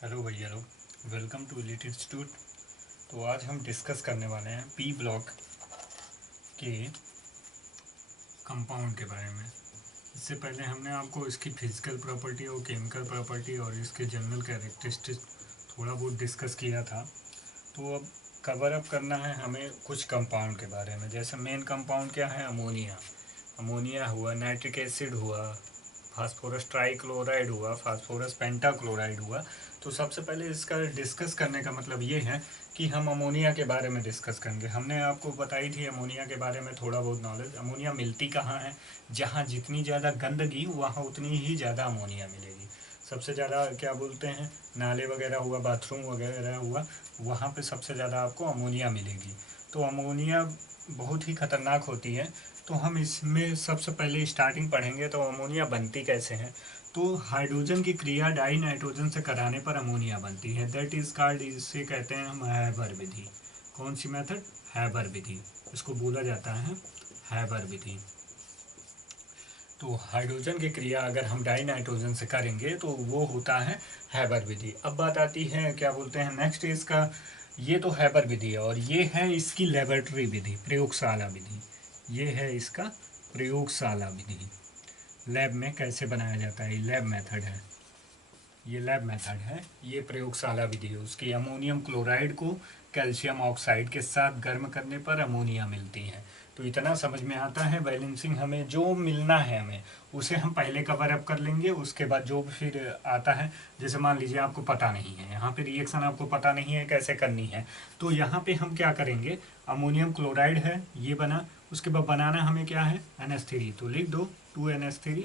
Hello भैया लोग, welcome to elite institute. तो आज हम डिस्कस करने वाले हैं पी ब्लॉक के कंपाउंड के बारे में। इससे पहले हमने आपको इसकी फिजिकल प्रॉपर्टी और केमिकल प्रॉपर्टी और इसके जनरल कैरेक्टरिस्टिक थोड़ा बहुत डिस्कस किया था। तो अब कवर अप करना है हमें कुछ कंपाउंड के बारे में। जैसे मेन कंपाउंड क्या है, अमोनिया। अमोनिया हुआ, नाइट्रिक एसिड हुआ, फास्फोरस ट्राइक्लोराइड हुआ, फास्फोरस पेंटाक्लोराइड हुआ। तो सबसे पहले इसका डिस्कस करने का मतलब ये है कि हम अमोनिया के बारे में डिस्कस करेंगे। हमने आपको बताई थी अमोनिया के बारे में थोड़ा बहुत नॉलेज। अमोनिया मिलती कहाँ है? जहाँ जितनी ज़्यादा गंदगी वहाँ उतनी ही ज़्यादा अमोनिया मिलेगी। सबसे ज़्यादा क्या बोलते हैं, नाले वगैरह हुआ, बाथरूम वगैरह हुआ, वहाँ पे सबसे ज़्यादा आपको अमोनिया मिलेगी। तो अमोनिया बहुत ही ख़तरनाक होती है। तो हम इसमें सबसे पहले स्टार्टिंग पढ़ेंगे। तो अमोनिया बनती कैसे है? तो हाइड्रोजन की क्रिया डाई नाइट्रोजन से कराने पर अमोनिया बनती है। दैट इज कॉल्ड, इसे कहते हैं हम हैबर विधि। कौन सी मेथड? हैबर विधि। इसको बोला जाता है हैबर विधि। तो हाइड्रोजन की क्रिया अगर हम डाई नाइट्रोजन से करेंगे तो वो होता है हैबर विधि। अब बात आती है क्या बोलते हैं नेक्स्ट इसका। ये तो हैबर विधि है और ये है इसकी लेबोरेटरी विधि, प्रयोगशाला विधि। ये है इसका प्रयोगशाला विधि। लैब में कैसे बनाया जाता है, ये लैब मेथड है। ये लैब मेथड है, ये प्रयोगशाला विधि है। उसकी अमोनियम क्लोराइड को कैल्शियम ऑक्साइड के साथ गर्म करने पर अमोनिया मिलती है। तो इतना समझ में आता है। बैलेंसिंग हमें जो मिलना है हमें उसे हम पहले कवर अप कर लेंगे। उसके बाद जो फिर आता है, जैसे मान लीजिए आपको पता नहीं है, यहाँ पे रिएक्शन आपको पता नहीं है कैसे करनी है, तो यहाँ पे हम क्या करेंगे, अमोनियम क्लोराइड है ये बना, उसके बाद बनाना हमें क्या है, NH3। तो लिख दो 2NH3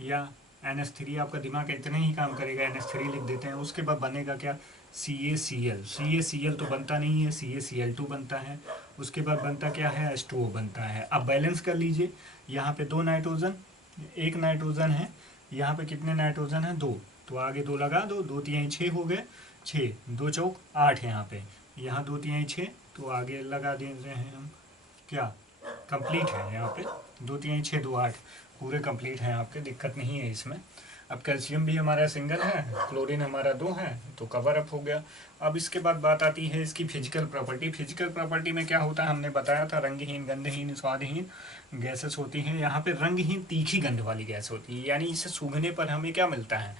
या NH3। आपका दिमाग इतने ही काम करेगा, NH3 लिख देते हैं। उसके बाद बनेगा क्या, CaCl। CaCl तो बनता नहीं है, CaCl2 बनता है। उसके बाद बनता क्या है, H2O बनता है। अब बैलेंस कर लीजिए, यहाँ पे 2 नाइट्रोजन, 1 नाइट्रोजन है, यहाँ पे कितने नाइट्रोजन है, 2। तो आगे 2 लगा दो, 2 3 6 हो गए, 6, 2 चौक 8 यहाँ पे, यहाँ 2 3 6, तो आगे लगा दे रहे हैं हम, क्या कंप्लीट है यहाँ पे, 2 3 6 2 8 पूरे कंप्लीट हैं आपके, दिक्कत नहीं है इसमें। अब कैल्शियम भी हमारा सिंगल है, क्लोरीन हमारा 2 है, तो कवर अप हो गया। अब इसके बाद बात आती है इसकी फिजिकल प्रॉपर्टी। फिजिकल प्रॉपर्टी में क्या होता है, हमने बताया था रंगहीन, गंधहीन, स्वादहीन गैसेस होती हैं। यहाँ पे रंगहीन तीखी गंध वाली गैस होती है, यानी इसे सूंघने पर हमें क्या मिलता है,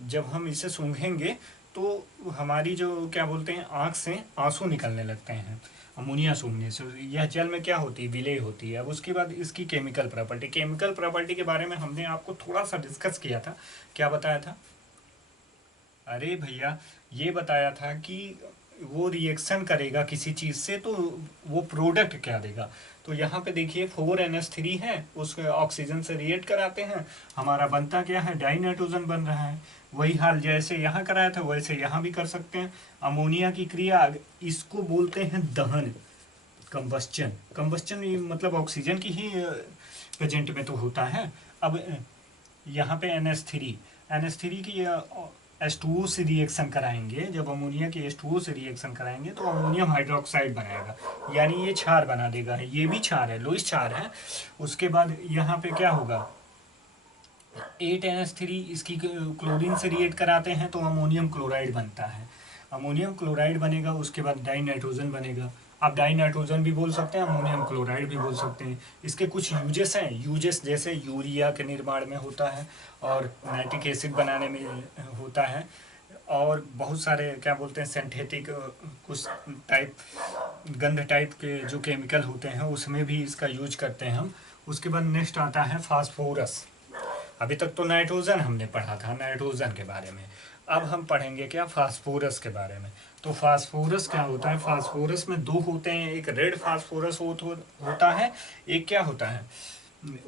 जब हम इसे सूंघेंगे तो हमारी जो क्या बोलते हैं आँख से आंसू निकलने लगते हैं अमोनिया सूंघने से। यह जल में क्या होती है, विलेय होती है। अब उसके बाद इसकी केमिकल प्रॉपर्टी। केमिकल प्रॉपर्टी के बारे में हमने आपको थोड़ा सा डिस्कस किया था। क्या बताया था, अरे भैया ये बताया था कि वो रिएक्शन करेगा किसी चीज़ से तो वो प्रोडक्ट क्या देगा। तो यहाँ पे देखिए 4NH3 है, उसको ऑक्सीजन से रिएक्ट कराते हैं, हमारा बनता क्या है, डाई नाइट्रोजन बन रहा है। वही हाल जैसे यहाँ कराया था वैसे यहाँ भी कर सकते हैं। अमोनिया की क्रिया, इसको बोलते हैं दहन, कंबस्चन। कंबस्चन मतलब ऑक्सीजन की ही प्रेजेंट में तो होता है। अब यहाँ पे NH3 की H2O से रिएक्शन कराएंगे। जब अमोनिया की H2O से रिएक्शन कराएंगे तो अमोनियम हाइड्रोक्साइड बनाएगा, यानी ये क्षार बना देगा। ये भी क्षार है, लोइस क्षार है। उसके बाद यहाँ पे क्या होगा, 8NH3 इसकी क्लोरीन से रिएक्ट कराते हैं तो अमोनियम क्लोराइड बनता है। अमोनियम क्लोराइड बनेगा, उसके बाद डाई नाइट्रोजन बनेगा। आप डाई नाइट्रोजन भी बोल सकते हैं, अमोनियम क्लोराइड भी बोल सकते हैं। इसके कुछ यूजेस हैं, यूजेस जैसे यूरिया के निर्माण में होता है और नाइट्रिक एसिड बनाने में होता है, और बहुत सारे क्या बोलते हैं सिंथेटिक कुछ टाइप, गंध टाइप के जो केमिकल होते हैं उसमें भी इसका यूज करते हैं हम। उसके बाद नेक्स्ट आता है फास्फोरस। अभी तक तो नाइट्रोजन हमने पढ़ा था, नाइट्रोजन के बारे में। अब हम पढ़ेंगे क्या, फास्फोरस के बारे में। तो फास्फोरस क्या होता है, फास्फोरस में 2 होते हैं, एक रेड फास्फोरस होता है, एक क्या होता है,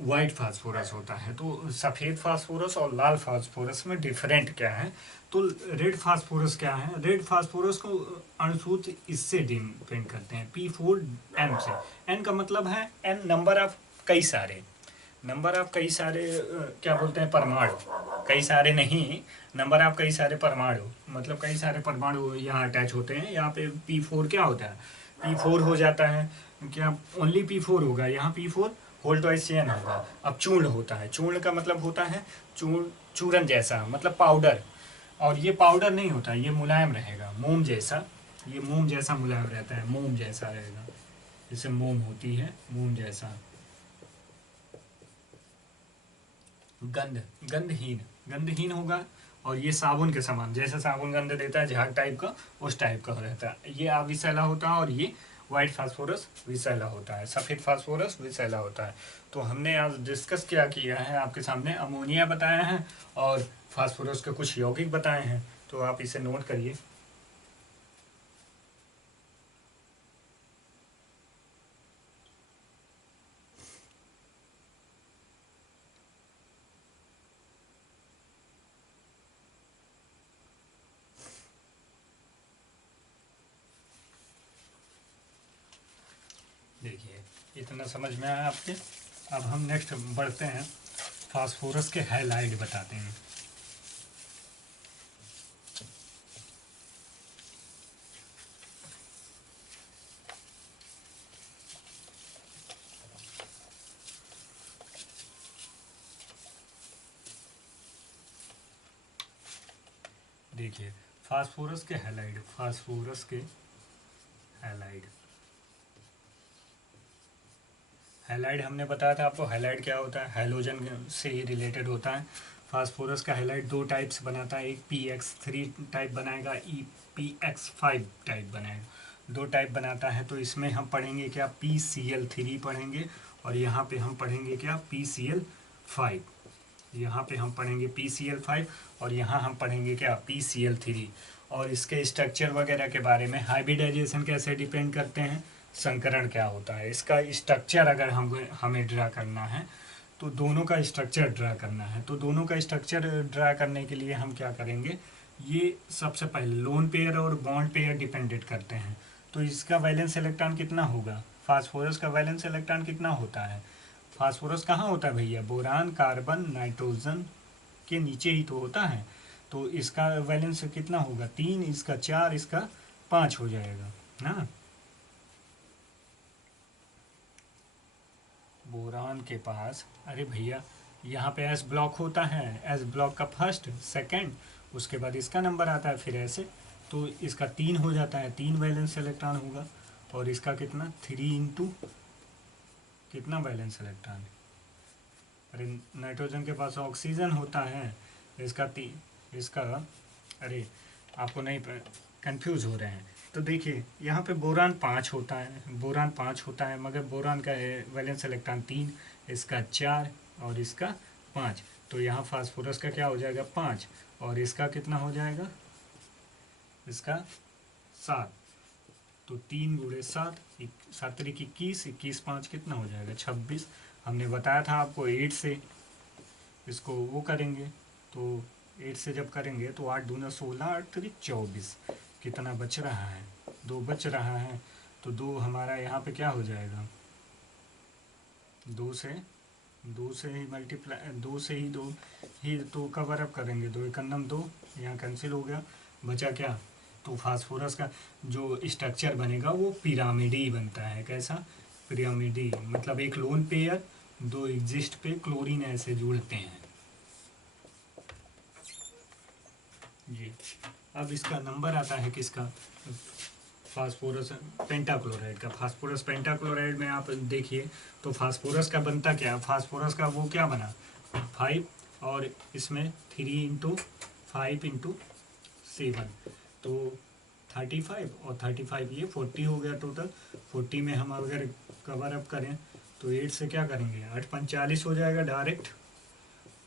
वाइट फास्फोरस होता है। तो सफ़ेद फास्फोरस और लाल फास्फोरस में डिफरेंट क्या है। तो रेड फास्फोरस क्या है, रेड फास्फोरस को अणुसूत्र इससे डिपेंड करते हैं, P4N से। N का मतलब है N नंबर ऑफ कई सारे, नंबर ऑफ कई सारे क्या बोलते हैं परमाणु, कई सारे नहीं, नंबर ऑफ कई सारे परमाणु, मतलब कई सारे परमाणु यहाँ अटैच होते हैं। यहाँ पे P4 क्या होता है, P4 हो जाता है क्या, ओनली P4 होगा यहाँ, P4 होल ट्वाइस चेन होगा। अब चूर्ण होता है, चूर्ण का मतलब होता है चूर्ण, चूरन जैसा, मतलब पाउडर। और ये पाउडर नहीं होता, ये मुलायम रहेगा, मोम जैसा, ये मोम जैसा मुलायम रहता है, मोम जैसा रहेगा, जैसे मोम होती है, मोम जैसा। गंध, गंधहीन, गंधहीन होगा। और ये साबुन के समान, जैसे साबुन गंध देता है झाग टाइप का, उस टाइप का रहता है। ये अविसैला होता है और ये वाइट फास्फोरस विसैला होता है, सफ़ेद फास्फोरस विसैला होता है। तो हमने आज डिस्कस क्या किया है आपके सामने, अमोनिया बताया है और फास्फोरस के कुछ यौगिक बताए हैं, तो आप इसे नोट करिए। देखिए, इतना समझ में आया आपके। अब हम नेक्स्ट बढ़ते हैं, फास्फोरस के हैलाइड बताते हैं। देखिए, फास्फोरस के हैलाइड, फास्फोरस के हैलाइड, हैलाइड हमने बताया था आपको, हैलाइड क्या होता है, हैलोजन से ही रिलेटेड होता है। फास्फोरस का हैलाइड दो टाइप्स बनाता है, एक PX3 टाइप बनाएगा, PX5 टाइप बनाएगा, दो टाइप बनाता है। तो इसमें हम पढ़ेंगे क्या, PCl3 पढ़ेंगे, और यहाँ पे हम पढ़ेंगे क्या, PCl5। यहाँ पे हम पढ़ेंगे PCl5 और यहाँ हम पढ़ेंगे क्या, PCl3। और इसके स्ट्रक्चर वगैरह के बारे में, हाइब्रिडाइजेशन कैसे डिपेंड करते हैं, संकरण क्या होता है, इसका स्ट्रक्चर अगर हमें ड्रा करना है, तो दोनों का स्ट्रक्चर ड्रा करना है। तो दोनों का स्ट्रक्चर ड्रा करने के लिए हम क्या करेंगे, ये सबसे पहले लोन पेयर और बॉन्ड पेयर डिपेंडेंट करते हैं। तो इसका वैलेंस इलेक्ट्रॉन कितना होगा, फास्फोरस का वैलेंस इलेक्ट्रॉन कितना होता है, फास्फोरस कहाँ होता है भैया, बोरान, कार्बन, नाइट्रोजन के नीचे ही तो होता है। तो इसका वैलेंस कितना होगा, 3, इसका 4, इसका 5 हो जाएगा ना। बोरान के पास, अरे भैया यहाँ पे एस ब्लॉक होता है, एस ब्लॉक का फर्स्ट सेकंड, उसके बाद इसका नंबर आता है, फिर ऐसे। तो इसका 3 हो जाता है, 3 वैलेंस इलेक्ट्रॉन होगा। और इसका कितना, 3 इंटू कितना वैलेंस इलेक्ट्रॉन, अरे नाइट्रोजन के पास ऑक्सीजन होता है, इसका इसका, अरे आपको नहीं, कंफ्यूज हो रहे हैं। तो देखिए यहाँ पे बोरान 5 होता है, बोरान 5 होता है, मगर बोरान का वैलेंस इलेक्ट्रॉन 3, इसका 4 और इसका 5। तो यहाँ फास्फोरस का क्या हो जाएगा, 5, और इसका कितना हो जाएगा, इसका 7। तो 3 गुणे 7, 7 त्रिक 21, 21 5 कितना हो जाएगा, 26। हमने बताया था आपको 8 से इसको वो करेंगे, तो 8 से जब करेंगे तो 8 दूना 16, 8 त्रिक 24, कितना बच रहा है, 2 बच रहा है। तो 2 हमारा यहाँ पे क्या हो जाएगा, 2 से, 2 से ही मल्टीप्लाई, 2 से ही 2 ही तो कवर अप करेंगे, 2 एकन्नम 2, यहाँ कैंसिल हो गया, बचा क्या। तो फास्फोरस का जो स्ट्रक्चर बनेगा वो पिरामिडी बनता है, कैसा, पिरामिडी, मतलब एक लोन पेयर, दो एग्जिस्ट पे क्लोरीन ऐसे जुड़ते हैं जी। अब इसका नंबर आता है किसका, फास्फोरस पेंटाक्लोराइड का। फास्फोरस पेंटाक्लोराइड में आप देखिए, तो फास्फोरस का बनता क्या, फास्फोरस का वो क्या बना, 5, और इसमें 3 इंटू 5 इंटू 7, तो 35, और 35 ये 40 हो गया टोटल। 40 में हम अगर कवर अप करें तो 8 से क्या करेंगे, 8 45 हो जाएगा डायरेक्ट।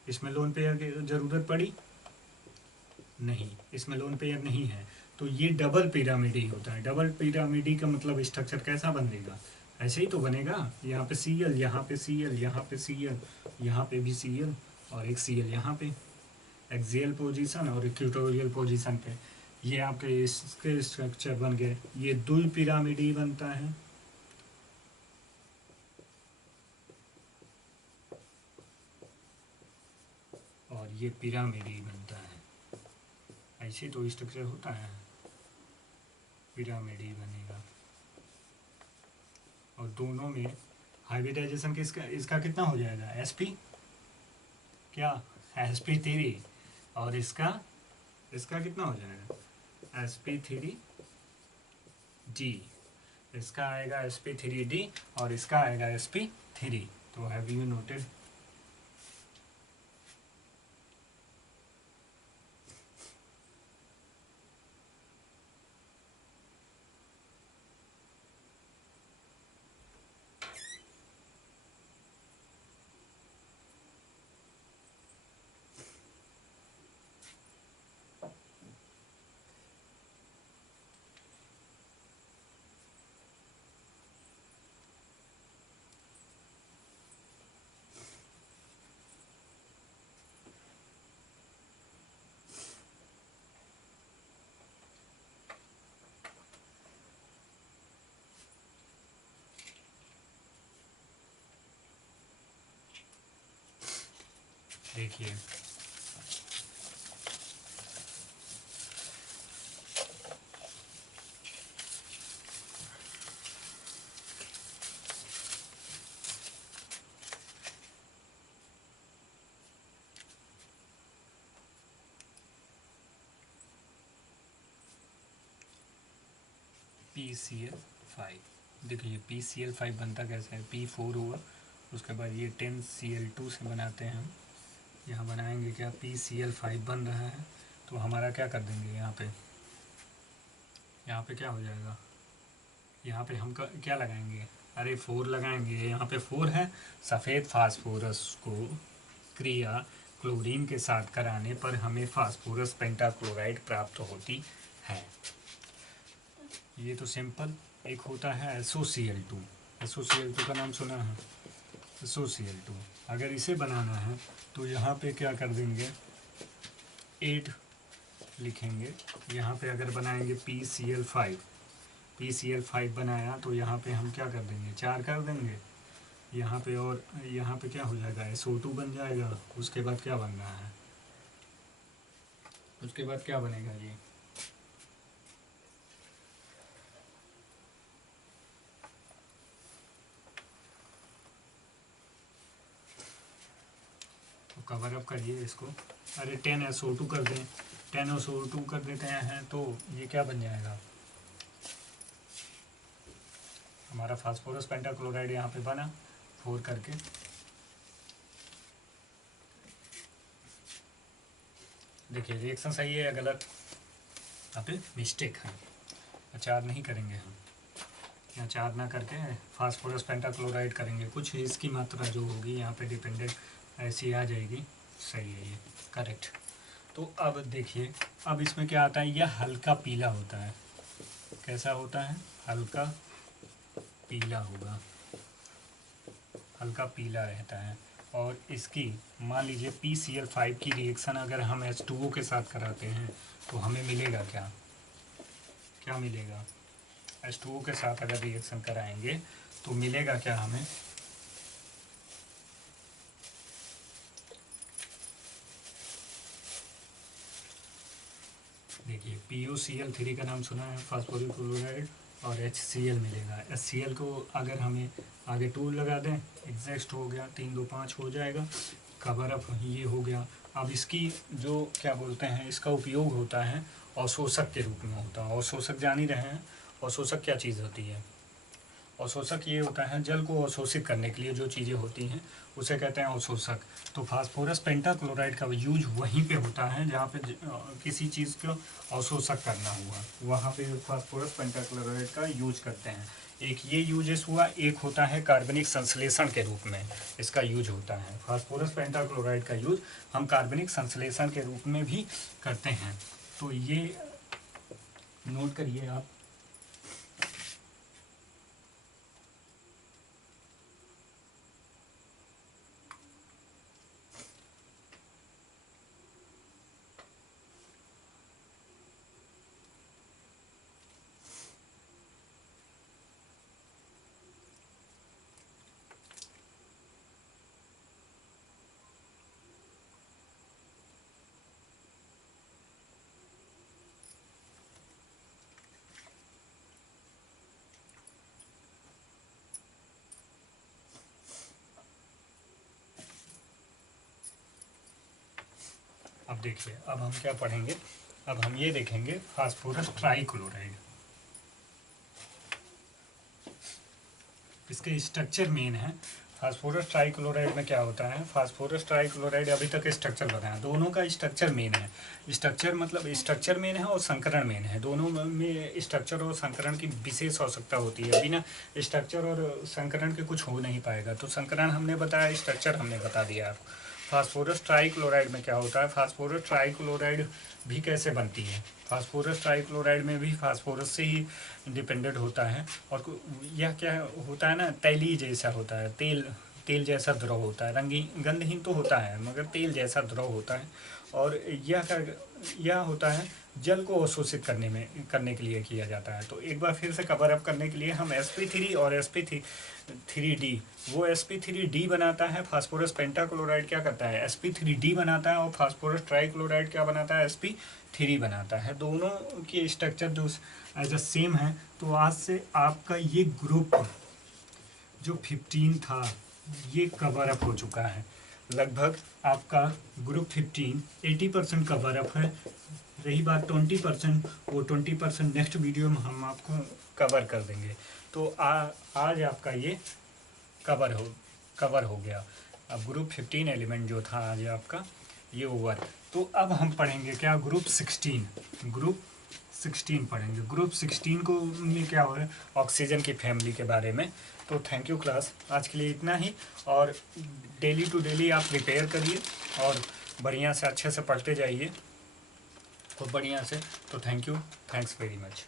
इसमें लोन पेयर की ज़रूरत पड़ी नहीं, इसमें लोन पेयर नहीं है। तो ये डबल पिरामिडी होता है। डबल पिरामिडी का मतलब स्ट्रक्चर कैसा बनेगा, ऐसे ही तो बनेगा, यहाँ पे Cl, यहाँ पे Cl, यहाँ पे Cl, यहाँ पे भी Cl, और एक Cl यहाँ पे, एक्सियल पोजीशन और इक्वेटोरियल पोजीशन पे। ये आपके इसके स्ट्रक्चर बन गए, ये द्वि पिरामिडी बनता है, और ये पिरामिडी बनता है। ऐसे तो स्ट्रक्चर होता है, पिरामिडी बनेगा। और दोनों में हाइब्रिडाइजेशन किसका, इसका कितना हो जाएगा, sp क्या, sp3, और इसका इसका कितना हो जाएगा sp3d, इसका आएगा sp3d और इसका आएगा sp3। तो हैव यू नोटेड? देखिए PCl5, देखिए PCl5 बनता कैसे है, P4 हुआ, उसके बाद ये 10Cl2 से बनाते हैं हम। यहाँ बनाएंगे क्या, PCl5 बन रहा है, तो हमारा क्या कर देंगे यहाँ पे क्या हो जाएगा, यहाँ पे हम क्या लगाएंगे, अरे 4 लगाएंगे, यहाँ पे 4 है। सफ़ेद फास्फोरस को क्रिया क्लोरीन के साथ कराने पर हमें फास्फोरस पेंटाक्लोराइड प्राप्त होती है। ये तो सिंपल। एक होता है SOCl2, SOCl2 का नाम सुना है, SOCl2। अगर इसे बनाना है तो यहाँ पे क्या कर देंगे, 8 लिखेंगे। यहाँ पे अगर बनाएंगे PCl5 बनाया तो यहाँ पे हम क्या कर देंगे, 4 कर देंगे यहाँ पे, और यहाँ पे क्या हो जाएगा, SO2 बन जाएगा। उसके बाद क्या बन रहा है, उसके बाद क्या बनेगा जी, तो कवर अप करिए इसको। अरे 10SO2 कर दें, 10SO2 कर देते हैं तो ये क्या बन जाएगा, हमारा फास्फोरस पेंटाक्लोराइड यहाँ पे बना 4 करके। देखिए रिएक्शन सही है या गलत, यहाँ पे मिस्टेक है, 4 नहीं करेंगे हम, यहाँ 4 ना करके फास्फोरस पेंटाक्लोराइड करेंगे। कुछ इसकी मात्रा जो होगी यहाँ पे डिपेंडेंट ऐसी आ जाएगी। सही है ये, करेक्ट। तो अब देखिए, अब इसमें क्या आता है, यह हल्का पीला होता है। कैसा होता है, हल्का पीला होगा, हल्का पीला रहता है। और इसकी मान लीजिए PCl5 की रिएक्शन अगर हम H2O के साथ कराते हैं तो हमें मिलेगा क्या, क्या मिलेगा, H2O के साथ अगर रिएक्शन कराएंगे तो मिलेगा क्या हमें, देखिए PuCl3 का नाम सुना है, फास्फोरिक क्लोराइड, और HCl मिलेगा। HCl को अगर हमें आगे 2 लगा दें, एग्जैक्ट हो गया, 3 2 5 हो जाएगा, कवर अप ये हो गया। अब इसकी जो क्या बोलते हैं, इसका उपयोग होता है अवशोषक के रूप में होता है। अवशोषक जान ही रहे हैं, अवशोषक क्या चीज़ होती है, अवशोषक ये होता है जल को अवशोषित करने के लिए जो चीज़ें होती हैं उसे कहते हैं अवशोषक। तो फास्फोरस पेंटाक्लोराइड का यूज वहीं पे होता है जहाँ पे किसी चीज़ को अवशोषक करना हुआ, वहाँ पे फास्फोरस पेंटाक्लोराइड का यूज करते हैं। एक ये यूजेस हुआ, एक होता है कार्बनिक संश्लेषण के रूप में इसका यूज होता है। फास्फोरस पेंटाक्लोराइड का यूज हम कार्बनिक संश्लेषण के रूप में भी करते हैं। तो ये नोट करिए आप। अब देखिए, अब हम क्या पढ़ेंगे, अब हम ये देखेंगे फास्फोरस ट्राइक्लोराइड। इसके स्ट्रक्चर मेन है। फास्फोरस ट्राइक्लोराइड में क्या होता है, फास्फोरस ट्राइक्लोराइड अभी तक स्ट्रक्चर बताया, दोनों का स्ट्रक्चर मेन है। स्ट्रक्चर मतलब स्ट्रक्चर मेन है और संकरण मेन है, दोनों में स्ट्रक्चर और संकरण की विशेष आवश्यकता होती है। बिना स्ट्रक्चर और संकरण के कुछ हो नहीं पाएगा। तो संकरण हमने बताया, स्ट्रक्चर हमने बता दिया आपको। फास्फोरस ट्राइक्लोराइड में क्या होता है, फास्फोरस ट्राइक्लोराइड भी कैसे बनती है। फास्फोरस ट्राइक्लोराइड में भी फास्फोरस से ही डिपेंडेंट होता है। और यह क्या होता है ना, तैलीय जैसा होता है, तेल जैसा द्रव होता है, रंगीन गंधहीन तो होता है मगर तेल जैसा द्रव होता है। और यह होता है जल को अवशोषित करने के लिए किया जाता है। तो एक बार फिर से कवर अप करने के लिए हम sp3 और sp3d, वो sp3d बनाता है, फास्फोरस पेंटाक्लोराइड क्या करता है, sp3d बनाता है, और फास्फोरस ट्राइक्लोराइड क्या बनाता है, sp3 बनाता है। दोनों की स्ट्रक्चर जो एज अ सेम है। तो आज से आपका ये ग्रुप जो 15 था ये कवर अप हो चुका है। लगभग आपका ग्रुप 15 80% कवर अप है। रही बात 20%, वो 20% नेक्स्ट वीडियो में हम आपको कवर कर देंगे। तो आज आपका ये कवर हो गया। अब ग्रुप 15 एलिमेंट जो था आज आपका ये ओवर। तो अब हम पढ़ेंगे क्या, ग्रुप 16 पढ़ेंगे। ग्रुप 16 को में क्या हो रहा है, ऑक्सीजन की फैमिली के बारे में। तो थैंक यू क्लास, आज के लिए इतना ही। और डेली टू डेली आप प्रिपेयर करिए और बढ़िया से अच्छे से पढ़ते जाइए, तो बढ़िया से। तो thank you, thanks very much.